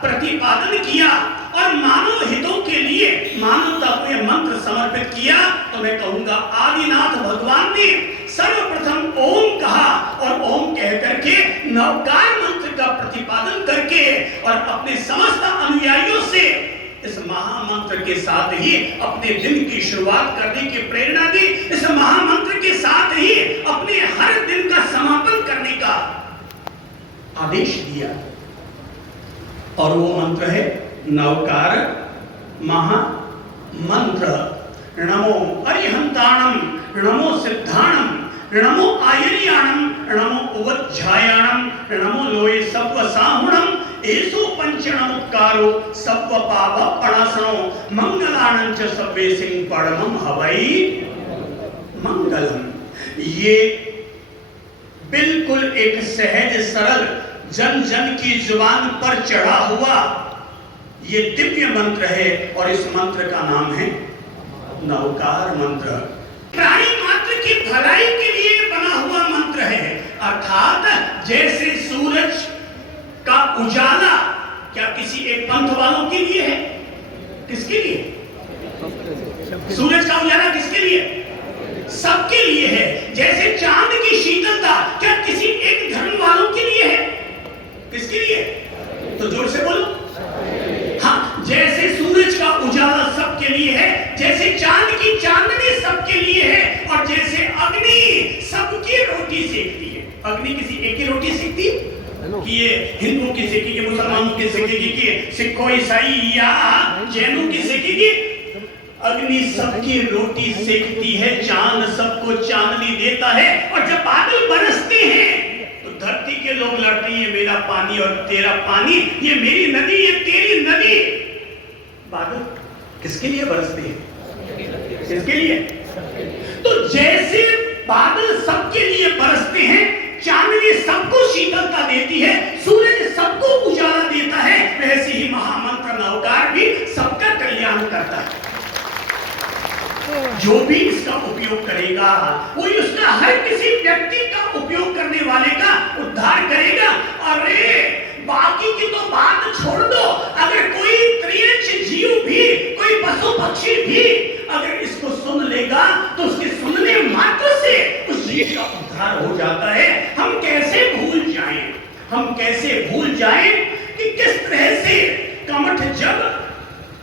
प्रतिपादन किया और मानव हितों के लिए मानवता को यह मंत्र समर्पित किया, तो मैं कहूंगा आदिनाथ भगवान ने सर्वप्रथम ओम कहा और ओम कह करके नवकार मंत्र का प्रतिपादन करके और अपने समस्त अनुयायियों से इस महामंत्र के साथ ही अपने दिन की शुरुआत करने की प्रेरणा दी। इस महामंत्र के साथ ही अपने हर दिन का समापन करने का आदेश दिया और वो मंत्र है नवकार महामंत्र। नमो अरिहंताणम, नमो सिद्धाणम, नमो आयर्याणम, नमो उवज्झायाणम, नमो लोये सत्वसाहुणम, एसो पंचनमुक्कारो सत्वपाप पणासनो, मंगलाणं च सब्बे सिंह परमं हवै मंगलम। ये बिल्कुल एक सहज सरल जन जन की जुबान पर चढ़ा हुआ ये दिव्य मंत्र है और इस मंत्र का नाम है नवकार मंत्र। प्राणी मात्र की भलाई के लिए बना हुआ मंत्र है, अर्थात जैसे सूरज का उजाला क्या किसी एक पंथ वालों के लिए है? किसके लिए? सूरज का उजाला किसके लिए? सबके लिए है। जैसे चांद की शीतलता क्या किसी एक धर्म वालों के लिए है? किसके लिए? तो जोर से बोलो। हाँ, जैसे सूरज का उजाला सबके लिए है, जैसे चांद की चांदनी सबके लिए है और जैसे अग्नि सबकी रोटी सेकती है। अग्नि किसी एक की रोटी सेकती है कि ये हिंदुओं की सेकेगी, मुसलमानों की सेकेगी, कि सिखों ईसाई या जैनों की सेकेगी? अग्नि सबकी रोटी सेकती है, चांद सबको चांदनी देता है और जब बादल बरसते हैं तो धरती के लोग लड़ते हैं, ये मेरा पानी और तेरा पानी, ये मेरी नदी ये तेरी नदी। बादल किसके लिए बरसते हैं? किसके लिए? तो जैसे बादल सबके लिए बरसते हैं, चांदनी सबको शीतलता देती है, सूरज सबको उजाला देता है, वैसे ही महामंत्र नवकार भी सबका कल्याण करता है। जो भी इसका उपयोग करेगा वही उसका हर किसी व्यक्ति का उपयोग करने वाले का उद्धार करेगा। अरे बाकी की तो बात छोड़ दो, अगर कोई त्रियंच जीव भी, कोई पशु पक्षी भी अगर इसको सुन लेगा तो उसके सुनने मात्र से उस जीव का उद्धार हो जाता है। हम कैसे भूल जाएं कि किस तरह से कमठ जब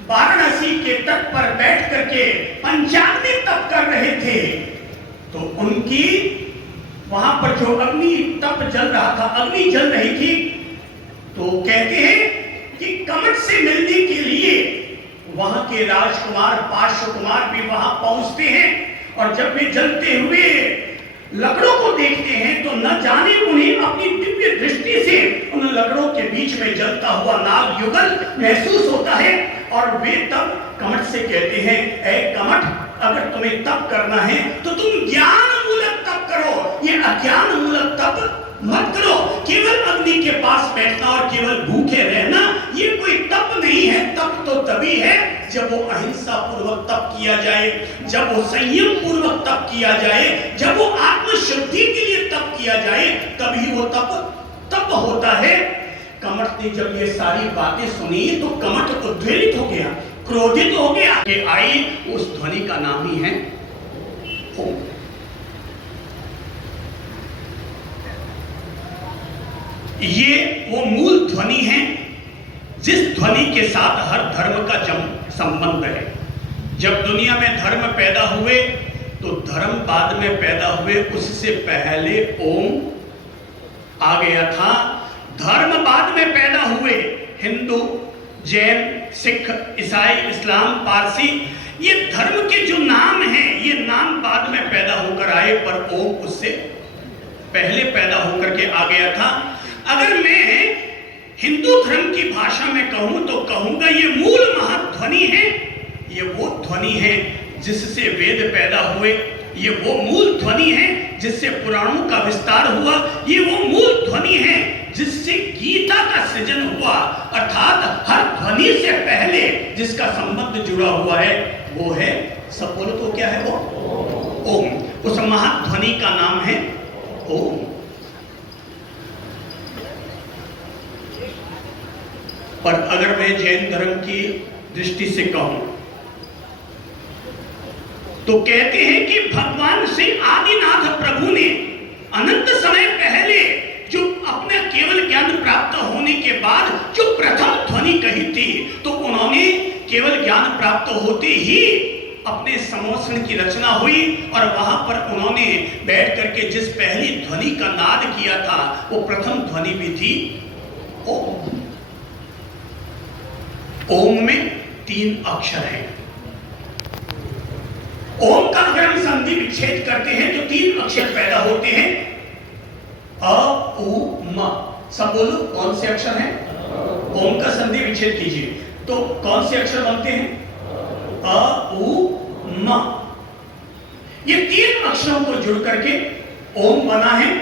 वाराणसी के तट पर बैठ करके पंचाग्नि तप कर रहे थे तो उनकी वहां पर जो अग्नि तप जल रहा था, अग्नि जल रही थी, तो कहते हैं कि कमठ से मिलने के लिए वहां के राजकुमार पार्श्व कुमार भी वहां पहुंचते हैं और जब वे जलते हुए लकड़ों को देखते हैं तो न जाने उन्हें अपनी दिव्य दृष्टि से उन लकड़ों के बीच में जलता हुआ नाग युगल महसूस होता है और वे तब कमठ से कहते हैं, ऐ कमठ, अगर तुम्हें तप करना है तो तुम ज्ञान मूलक तप करो, ये अज्ञान मूलक तप मत करो। केवल अग्नि के पास बैठना और केवल भूखे रहना ये कोई तप नहीं है। तप तो तभी है जब वो अहिंसा पूर्वक तप किया जाए, जब वो संयम पूर्वक तप किया जाए, जब वो आत्मशुद्धि के लिए तप किया जाए, तभी वो तप होता है। कमठ ने जब ये सारी बातें सुनी तो कमठ उद्वेलित हो गया, क्रोधित हो गया कि आई उस ध्वनि का नाम ही है ओम। ये वो मूल ध्वनि है जिस ध्वनि के साथ हर धर्म का संबंध है। जब दुनिया में धर्म पैदा हुए तो धर्म बाद में पैदा हुए, उससे पहले ओम आ गया था। धर्म बाद में पैदा हुए, हिंदू, जैन, सिख, ईसाई, इस्लाम, पारसी, ये धर्म के जो नाम हैं ये नाम बाद में पैदा होकर आए, पर ओम उससे पहले पैदा होकर के आ गया था। अगर मैं हिंदू धर्म की भाषा में कहूं तो कहूंगा ये मूल महाध्वनि है, ये वो ध्वनि है जिससे वेद पैदा हुए, ये वो मूल ध्वनि है जिससे पुराणों का विस्तार हुआ, ये वो मूल ध्वनि है जिससे गीता का सृजन हुआ। अर्थात हर ध्वनि से पहले जिसका संबंध जुड़ा हुआ है वो है, सब बोलो तो क्या है वो? ओम। उस महाध्वनि का नाम है ओम। पर अगर मैं जैन धर्म की दृष्टि से कहूं तो कहते हैं कि भगवान श्री आदिनाथ प्रभु ने अनंत समय पहले जो अपने केवल ज्ञान प्राप्त होने के बाद जो प्रथम ध्वनि कही थी, तो उन्होंने केवल ज्ञान प्राप्त होते ही अपने समोषण की रचना हुई और वहां पर उन्होंने बैठ करके जिस पहली ध्वनि का नाद किया था वो प्रथम ध्वनि भी थी ओम। ओम में 3 अक्षर हैं। ओम का अगर हम संधि विच्छेद करते हैं तो 3 अक्षर पैदा होते हैं अ उ म। सब बोलो कौन से अक्षर हैं? ओम का संधि विच्छेद कीजिए तो कौन से अक्षर बनते हैं? अ उ म। ये 3 अक्षरों को जुड़ करके ओम बना है।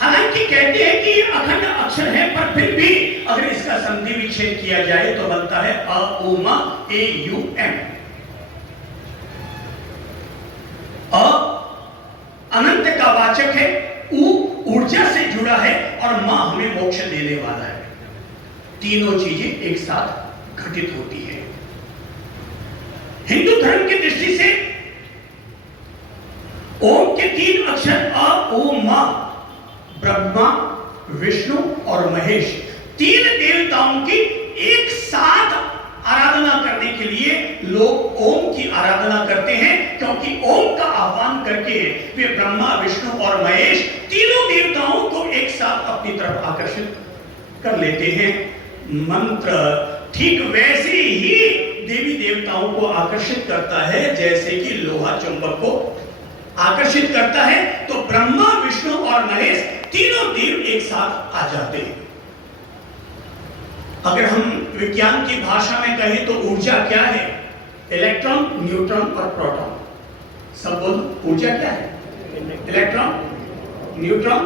हालांकि कहते हैं कि ये अखंड अक्षर है, पर फिर भी अगर इसका संधि विच्छेद किया जाए तो बनता है अ उ म ए यू एम। अ अनंत का वाचक है, उ ऊर्जा से जुड़ा है और मां हमें मोक्ष देने वाला है। तीनों चीजें एक साथ घटित होती है। हिंदू धर्म की दृष्टि से ओम के 3 अक्षर अ उ म ब्रह्मा, विष्णु और महेश 3 देवताओं की एक साथ आराधना करने के लिए लोग ओम की आराधना करते हैं, क्योंकि ओम का आह्वान करके वे ब्रह्मा, विष्णु और महेश तीनों देवताओं को एक साथ अपनी तरफ आकर्षित कर लेते हैं। मंत्र ठीक वैसे ही देवी देवताओं को आकर्षित करता है जैसे कि लोहा चुंबक को आकर्षित करता है। तो ब्रह्मा, विष्णु और महेश तीनों देव एक साथ आ जाते हैं। अगर हम विज्ञान की भाषा में कहें तो ऊर्जा क्या है? इलेक्ट्रॉन, न्यूट्रॉन और प्रोटॉन। सब बोलो ऊर्जा क्या है? Electron, neutron,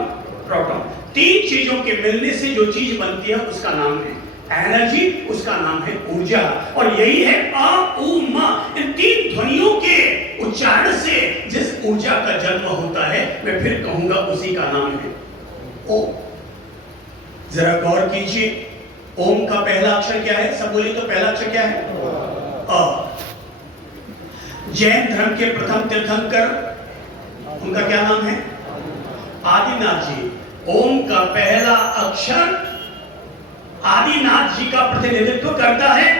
proton. 3 चीजों के मिलने से जो चीज बनती है उसका नाम है एनर्जी, उसका नाम है ऊर्जा। और यही है अ उ म। इन 3 ध्वनियों के उच्चारण से जिस ऊर्जा का जन्म होता है मैं फिर कहूंगा उसी का नाम है ओम। जरा गौर कीजिए, ओम का पहला अक्षर क्या है? सब बोलिए तो पहला अक्षर क्या है? अ। जैन धर्म के प्रथम तीर्थंकर उनका क्या नाम है? आदिनाथ जी। ओम का पहला अक्षर आदिनाथ जी का प्रतिनिधित्व करता है।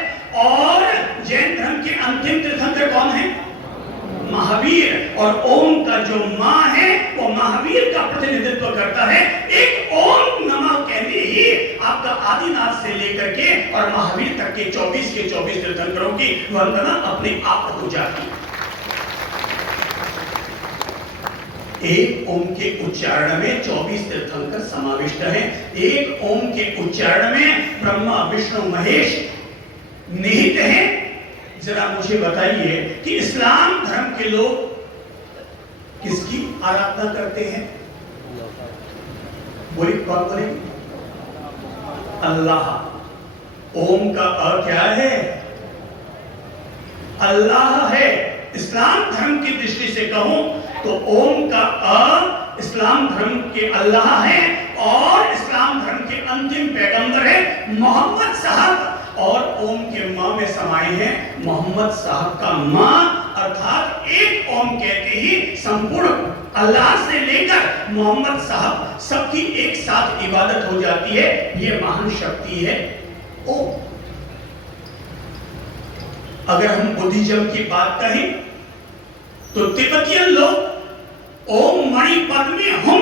और जैन धर्म के अंतिम तीर्थंकर कौन है? महावीर। और ओम का जो मां है वो महावीर का प्रतिनिधित्व करता है। एक ओम नमः कहते ही आपका आदिनाथ से लेकर के और महावीर तक के 24 के 24 तीर्थंकरों की वंदना अपने आप हो जाती है। एक ओम के उच्चारण में 24 तीर्थंकर समाविष्ट हैं। एक ओम के उच्चारण में ब्रह्मा, विष्णु, महेश निहित हैं। जरा मुझे बताइए कि इस्लाम धर्म के लोग किसकी आराधना करते हैं? बोलिए कौन बोले? अल्लाह। ओम का अर्थ क्या है? अल्लाह है। इस्लाम धर्म की दृष्टि से कहूं तो ओम का अर्थ इस्लाम धर्म के अल्लाह है और इस्लाम धर्म के अंतिम पैगंबर है मोहम्मद साहब। और ओम के मां में समाये हैं मोहम्मद साहब का मां, अर्थात एक ओम कहते ही संपूर्ण अल्लाह से लेकर मोहम्मद साहब सबकी एक साथ इबादत हो जाती है। ये महान शक्ति है ओम। अगर हम बुद्धिज्म की बात करें तो तिब्बतियन लोग ओम मणि पद में हम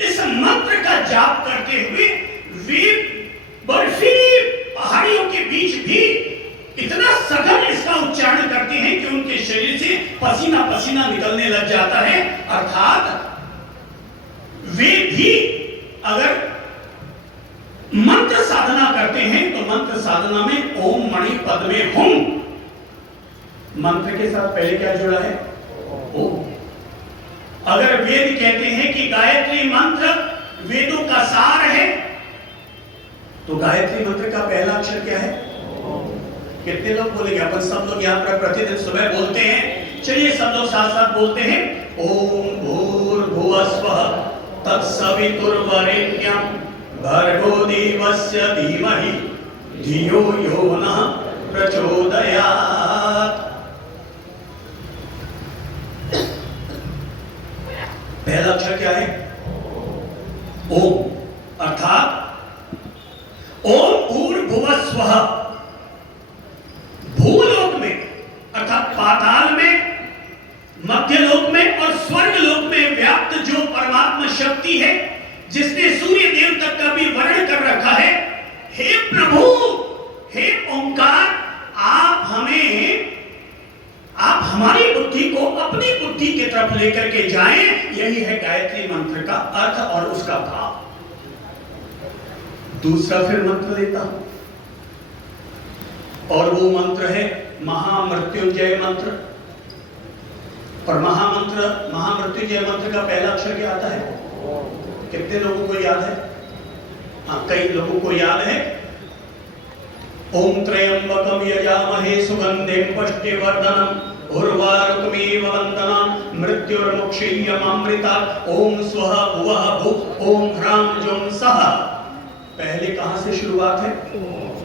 इस मंत्र का जाप करते हुए वे बर्फीली पहाड़ियों के बीच भी इतना सघन इसका उच्चारण करते हैं कि उनके शरीर से पसीना पसीना निकलने लग जाता है। अर्थात वे भी अगर मंत्र साधना करते हैं तो मंत्र साधना में ओम मणि पद में हम मंत्र के साथ पहले क्या जुड़ा है? ओम। अगर वेद कहते हैं कि गायत्री मंत्र वेदों का सार है तो गायत्री मंत्र का पहला अक्षर क्या है? कितने लोग बोलेंगे? अपन सब लोग यहाँ पर प्रतिदिन सुबह बोलते हैं। चलिए सब लोग साथ साथ बोलते हैं ओम भूर्भुवस्वः तत्सवितुर्वरेण्यं भर्गो देवस्य धीमहि धियो यो नः प्रचोदयात्। पहला अक्षर क्या है? ओम, अर्थात ओम भूर्भुवः स्वः। भूलोक में अर्थात पाताल में, मध्यलोक में और स्वर्ग लोक में व्याप्त जो परमात्मा शक्ति है, जिसने सूर्य देव तक का भी वर्णन कर रखा है, हे प्रभु, हे ओंकार, आप हमारी बुद्धि को अपनी बुद्धि की तरफ लेकर के जाएं। यही है गायत्री मंत्र का अर्थ और उसका भाव। दूसरा फिर मंत्र लेता हूं, और वो मंत्र है महामृत्युंजय मंत्र। और महामृत्युंजय मंत्र का पहला अक्षर क्या आता है? कितने लोगों को याद है? हाँ, कई लोगों को याद है। ओम त्र्यंबकम यजामहे सुगंधिं पुष्टिवर्धनम् उर्वारुकमेव वन्दनाम् मृत्युर्मुक्षय्यमामृतात्। ओम स्वः भुवः भुः ओम ह्रां जुं सः। पहले कहां से शुरुआत है?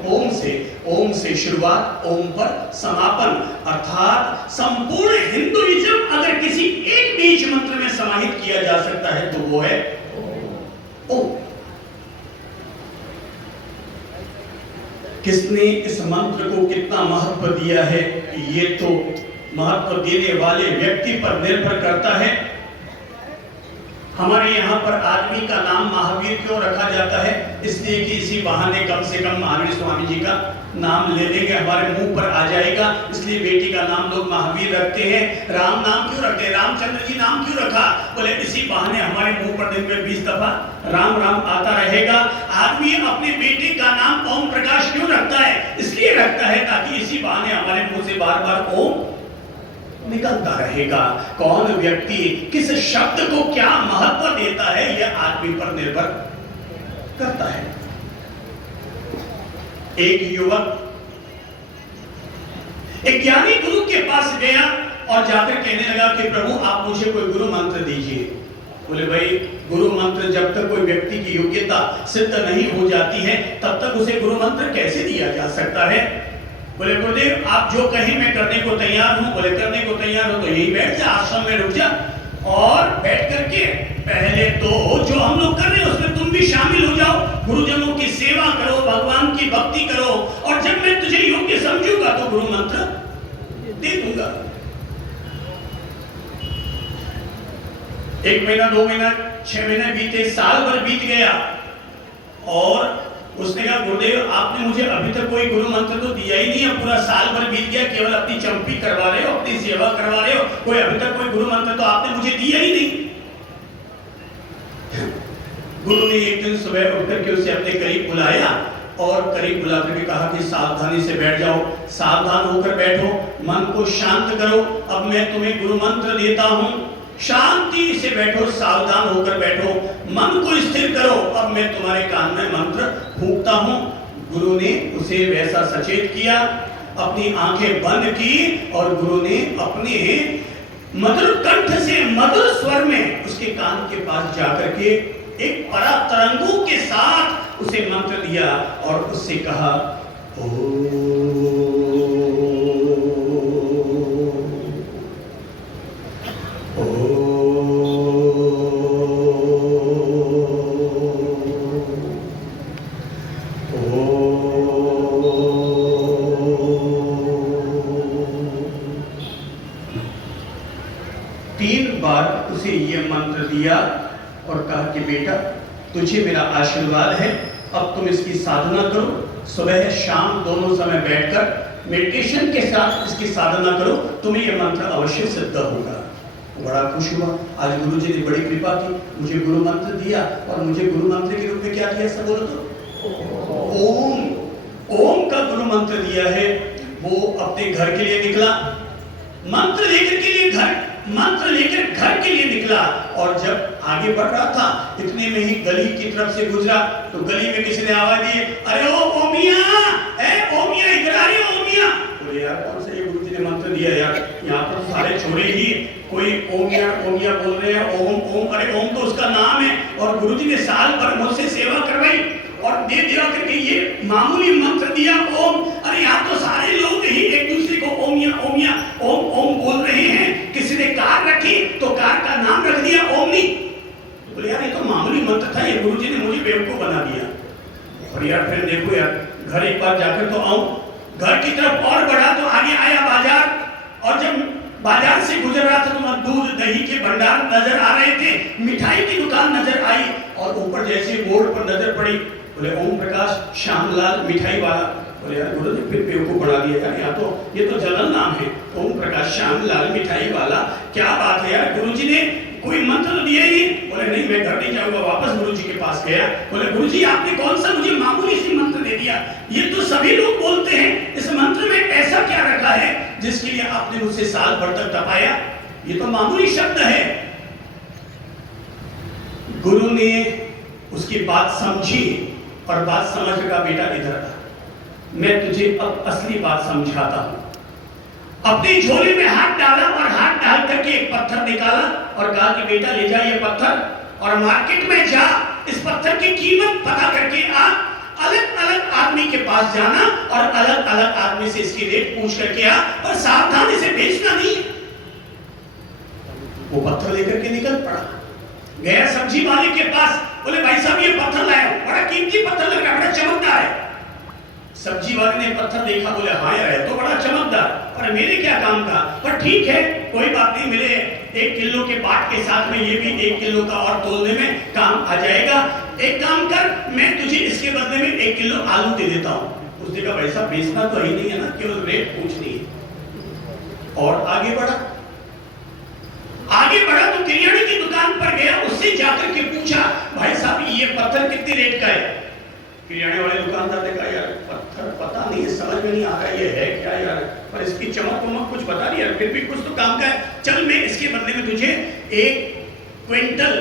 ओम से। ओम से शुरुआत, ओम पर समापन। अर्थात संपूर्ण हिंदुइज्म अगर किसी एक बीज मंत्र में समाहित किया जा सकता है तो वो है ओम। किसने इस मंत्र को कितना महत्व दिया है, ये तो महत्व देने वाले व्यक्ति पर निर्भर करता है। हमारे यहाँ पर आदमी का नाम महावीर क्यों रखा जाता है? इसलिए कि इसी बहाने कम से कम महावीर स्वामी जी का नाम ले लेंगे, हमारे मुंह पर आ जाएगा, इसलिए बेटी का नाम लोग महावीर रखते हैं। राम नाम क्यों रखते हैं? रामचंद्र जी नाम क्यों रखा? बोले इसी बहाने हमारे मुंह पर दिन में 20 दफा राम राम आता रहेगा। आदमी अपने बेटे का नाम ओम प्रकाश क्यों रखता है? इसलिए रखता है ताकि इसी बहाने हमारे मुंह से बार बार ओम निकलता रहेगा। कौन व्यक्ति किस शब्द को क्या महत्व देता है, यह आदमी पर निर्भर करता है। एक युवक एक ज्ञानी गुरु के पास गया और जाकर कहने लगा कि प्रभु आप मुझे कोई गुरु मंत्र दीजिए। बोले भाई, गुरु मंत्र जब तक कोई व्यक्ति की योग्यता सिद्ध नहीं हो जाती है तब तक उसे गुरु मंत्र कैसे दिया जा सकता है? बोले गुरुदेव आप जो कहें मैं करने को तैयार हूं। बोले करने को तैयार हो तो यही बैठ जा, आश्रम में रुक जा और बैठ करके पहले तो जो हम लोग कर रहे हैं उसमें तुम भी शामिल हो जाओ, गुरुजनों की सेवा करो, भगवान की भक्ति करो, और जब मैं तुझे योग्य समझूंगा तो गुरु मंत्र दे दूंगा। 1 महीना, 2 महीना, 6 महीने बीते, साल भर बीत गया और उसने कहा गुरुदेव आपने मुझे अभी तक कोई गुरु मंत्र तो दिया ही नहीं है, पूरा साल भर बीत गया, केवल अपनी चंपी करवा रहे हो, अपनी सेवा करवा रहे हो, कोई अभी तक कोई गुरु मंत्र तो आपने मुझे दिया ही नहीं। गुरु ने एक दिन सुबह उठकर के उसे अपने करीब बुलाया और करीब बुलाकर के कहा कि सावधानी से बैठ जाओ, सावधान होकर बैठो, मन को शांत करो, अब मैं तुम्हें गुरु मंत्र देता हूं, शांति से बैठो, सावधान होकर बैठो, मन को स्थिर करो, अब मैं तुम्हारे कान में मंत्र फूंकता हूं। गुरु ने उसे वैसा सचेत किया, अपनी आंखें बंद की और गुरु ने अपने मधुर कंठ से मधुर स्वर में उसके कान के पास जाकर के एक परा तरंगों के साथ उसे मंत्र दिया और उससे कहा ओ उसे ये मंत्र दिया और कहा कि बेटा तुझे मेरा आशीर्वाद है, अब तुम इसकी साधना करो, सुबह शाम दोनों समय बैठकर मेडिटेशन के साथ इसकी साधना करो, तुम्हें ये मंत्र अवश्य सिद्ध होगा। बड़ा खुश हुआ, आज गुरुजी ने बड़ी कृपा की, मुझे गुरु मंत्र दिया और मुझे गुरु मंत्र के रूप में क्या दिया? सब बोलो तो ओम। ओम का गुरु मंत्र दिया है। वो अपने घर के लिए निकला, मंत्र लेकर घर के लिए निकला और जब आगे बढ़ रहा था इतने में ही गली की तरफ से गुजरा तो गली में किसी ने आवाज दी, अरे ओ ओमिया, ओमिया इधर आ रही हो ओमिया। बोले यार कौन सा ये गुरुजी ने मंत्र दिया यार, यहाँ पर सारे छोरे ही कोई ओमिया ओमिया बोल रहे हैं, ओम ओम। अरे ओम तो उसका नाम है और गुरुजी ने साल भर मुझसे सेवा करवाई और दे दिया करके ये मामूली मंत्र दिया ओम। अरे यहाँ तो सारे लोग ही एक दूसरे को ओम या ओम ओम बोल रहे हैं। किसी ने कार रखी तो कार का नाम रख दिया ओम नहीं। बोले यार ये तो मामूली मंत्र था, ये गुरुजी ने मुझे बेवकूफ बना दिया। और यार फिर देखो यार, घर एक बार जाकर तो आऊं। घर की तरफ और बढ़ा तो आगे आया बाजार, और जब बाजार से गुजर रहा था तो वहां दूध दही के भंडार नजर आ रहे थे, मिठाई की दुकान नजर आई, और ऊपर जैसे बोर्ड पर नजर पड़ी, बोले ओम प्रकाश श्यामलाल मिठाई वाला। बोले यार गुरु ने फिर बेवकूफ बना दिया यार, यहाँ तो ये तो जलन नाम है, ओम प्रकाश श्यामलाल मिठाई वाला, क्या बात है यार, गुरुजी ने कोई मंत्र दिया ही। बोले नहीं मैं घर नहीं जाऊंगा। वापस गुरुजी के पास गया, बोले गुरुजी आपने कौन सा मुझे मामूली सी मंत्र दे दिया, ये तो सभी लोग बोलते हैं, इस मंत्र में ऐसा क्या रखा है जिसके लिए आपने मुझसे साल भर तक तपाया, ये तो मामूली शब्द है। गुरु ने उसकी बात समझी और बात समझ का बेटा इधर आ, मैं तुझे अब असली बात समझाता हूं। अपनी झोली में हाथ डाला और हाथ डाल करके एक पत्थर निकाला और कहा कि बेटा ले जा ये पत्थर और मार्केट में जा, इस पत्थर की कीमत पता करके आ, अलग अलग आदमी के पास जाना और अलग अलग आदमी से इसकी रेट पूछ करके आ, और सावधान इसे बेचना नहीं। वो पत्थर लेकर के निकल पड़ा, गया सब्जी वाले के पास, बोले भाई साहब ये पत्थर लाया, बड़ा कीमती पत्थर लग रहा है, बड़ा चमकदार है। सब्जी वाले ने पत्थर देखा, बोले हाँ यार है तो बड़ा चमकदार, पर मेरे क्या काम का, पर ठीक है कोई बात नहीं, मेरे 1 किलो के बाट के साथ में ये भी 1 किलो का और तोलने में काम आ जाएगा। एक काम कर, मैं तुझे इसके बदले में 1 किलो आलू दे देता हूँ। उसने कहा भाई साहब बेचना तो ही नहीं है ना, केवल रेट पूछनी है। और आगे बढ़ा तो किराने की दुकान पर गया, उससे जाकर के पूछा भाई साहब ये पत्थर कितने रेट का है। किराने वाले दुकानदार ने कहा यार पत्थर पता नहीं है, समझ में नहीं आ रहा ये है क्या यार, पर इसकी चमक वमक कुछ बता रही है, फिर भी कुछ तो काम का है, चल मैं इसके बदले में तुझे 1 क्विंटल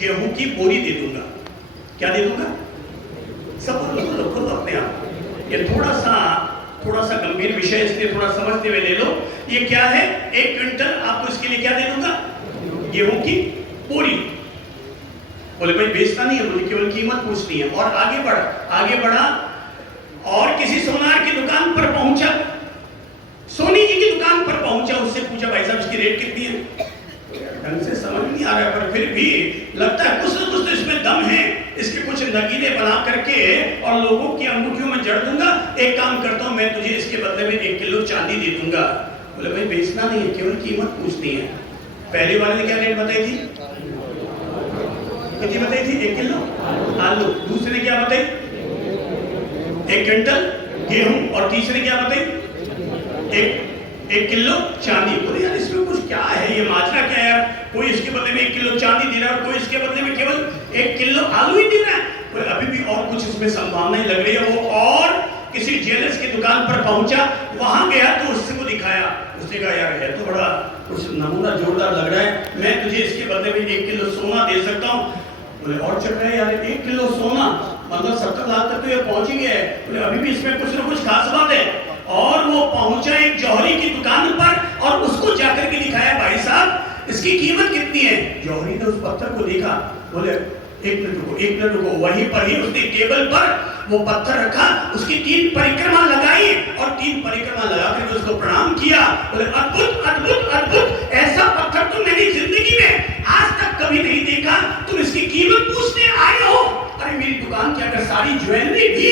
गेहूं की बोरी दे दूंगा। क्या दे दूंगा? सब लोग अपने आप, ये थोड़ा सा गंभीर विषय, इसलिए थोड़ा समझते हुए ले लो। ये क्या है? 1 क्विंटल आपको इसके लिए क्या दे दूंगा? गेहूं की बोरी। बोले भाई बेचना नहीं है, मुझे केवल कीमत पूछनी है। और आगे बढ़ा और किसी सोनार की दुकान पर पहुंचा, सोनी जी की दुकान पर पहुंचा, उससे पूछा भाई साहब इसकी रेट कितनी है। ढंग से समझ नहीं आ रहा है, पर फिर भी लगता है कुछ ना कुछ तो इसमें दम है, इसके कुछ नगीने बना करके और लोगों की अंगूठियों में जड़ दूंगा। एक काम करता हूं, मैं तुझे इसके बदले में 1 किलो चांदी दे दूंगा। बोले भाई बेचना नहीं है, केवल कीमत पूछनी है। पहले वाले ने क्या रेट बताई थी? कितनी बताई थी? 1 किलो आलू। दूसरे ने क्या बताई? 1 क्विंटल गेहूं। और तीसरे क्या बताई? 1 किलो चांदी। बोले यार इसमें कुछ क्या है, ये माजरा क्या है यार, कोई इसके बदले में 1 किलो चांदी दे रहा है और कोई इसके बदले में केवल 1 किलो आलू ही दे रहा है। बोले अभी भी और कुछ इसमें संभावनाएं लग रही है। वो और किसी ज्वेलर्स की दुकान पर पहुंचा, वहां गया तो उससे को दिखाया, उसने कहा यार है तो बड़ा कुछ नमूना जोरदार लग रहा है, मैं तुझे इसके बदले में 1 किलो सोना दे सकता हूँ। बोले और चल रहा है यार, 1 किलो सोना मतलब 70 लाख तक तो ये पहुंच ही गया है। बोले अभी भी इसमें कुछ ना कुछ खास बात है। और वो पहुंचा एक जौहरी की दुकान पर और उसको जाकर के दिखाया, भाई साहब इसकी कीमत कितनी है। जौहरी ने उस पत्थर को देखा, बोले 1 मिनट रुको। वहीं पर ही उसने टेबल पर वो पत्थर रखा, उसकी 3 परिक्रमा लगाई और 3 परिक्रमा लगा कर उसको प्रणाम किया। बोले अद्भुत अद्भुत अद्भुत, ऐसा पत्थर तो मैंने जिंदगी में आज तक कभी नहीं देखा, तुम इसकी कीमत पूछने आए हो। अरे मेरी दुकान की अगर सारी ज्वेलरी भी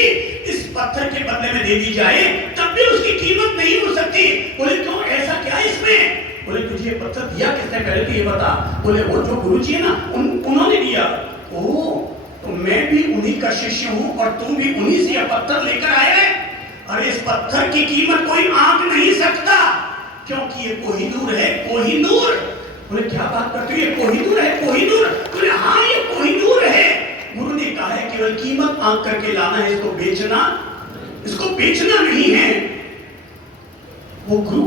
इस पत्थर के बदले में दे दी जाए तब भी उसकी कीमत नहीं हो सकती। बोले क्यों, ऐसा क्या है इसमें? बोले तुझे ये पत्थर दिया किसने, पहले तो ये बता। बोले वो जो गुरुजी है ना उन्होंने दिया। ओह, तो मैं भी उन्हीं का शिष्य हूं और तुम भी उन्हीं से यह पत्थर लेकर आए हैं। अरे इस पत्थर की कीमत कोई आंक नहीं सकता, क्योंकि ये कोहिनूर है, कोहिनूर। बोले क्या बात करते हो, ये कोहिनूर है, कोहिनूर? बोले हाँ ये कोहिनूर है। गुरु ने कहा है केवल कीमत आंक करके लाना है, इसको बेचना नहीं है। वो गुरु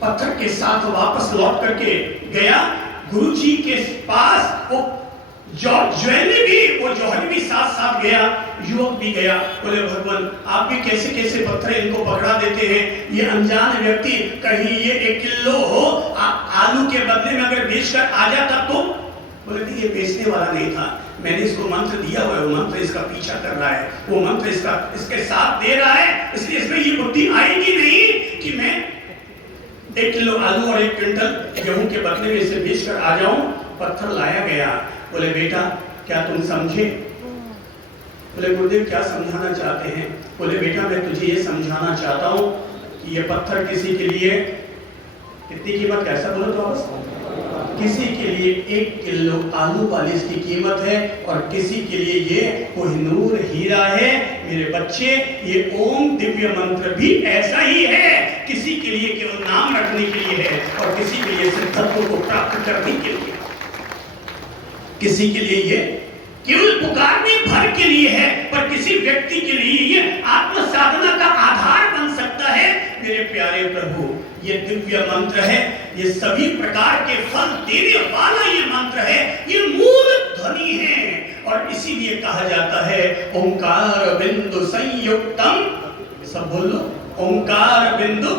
पत्थर के साथ वापस लौट करके गया गुरुजी के पास। वो जौहरी भी साथ साथ गया, युवक भी गया। बोले भगवान आप भी कैसे कैसे पत्थर इनको पकड़ा देते हैं, ये अनजान व्यक्ति कहीं ये 1 किलो हो आलू के बदले में अगर बेचकर आ जाता तो। बोले ये बेचने वाला नहीं था, मैंने इसको मंत्र दिया हुआ है, वो मंत्र इसका पीछा कर रहा है, वो मंत्र इसके साथ दे रहा है, इसलिए इसमें ये बुद्धि आएगी नहीं कि मैं 1 किलो आलू और 1 क्विंटल गेहूं के बदले में इसे बेचकर आ जाऊं। पत्थर लाया गया, बोले बेटा क्या तुम समझे? बोले गुरुदेव क्या समझाना चाहते हैं? बोले बेटा मैं तुझे ये समझाना चाहता हूँ कि ये पत्थर किसी के लिए कितनी कीमत, कैसा बोलो तो आप, किसी के लिए 1 किलो आलू पालिश की कीमत है और किसी के लिए ये कोहिनूर हीरा है। मेरे बच्चे ये ओम दिव्य मंत्र भी ऐसा ही है, किसी के लिए केवल नाम रखने के लिए है और किसी के लिए सिद्धत्व को प्राप्त करने के लिए, किसी के लिए ये केवल पुकारने भर के लिए है, पर किसी व्यक्ति के लिए ये आत्म साधना का आधार बन सकता है। मेरे प्यारे प्रभु ये दिव्य मंत्र है, ये सभी प्रकार के फल देने वाला ये मंत्र है, ये मूल ध्वनि है और इसीलिए कहा जाता है ओंकार बिंदु संयुक्तम। सब बोलो ओंकार बिंदु,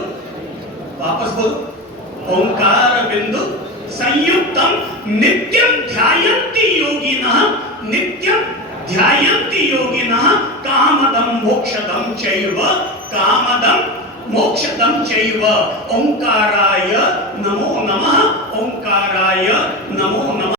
वापस बोलो ओंकार बिंदु संयुक्तम नित्यं ध्यायन्ति योगिनः, नित्यं ध्यायन्ति योगिनः कामदं मोक्षदं चैव, कामदं मोक्षदं चैव। ओंकाराय नमो नमः, ओंकाराय नमो नमः।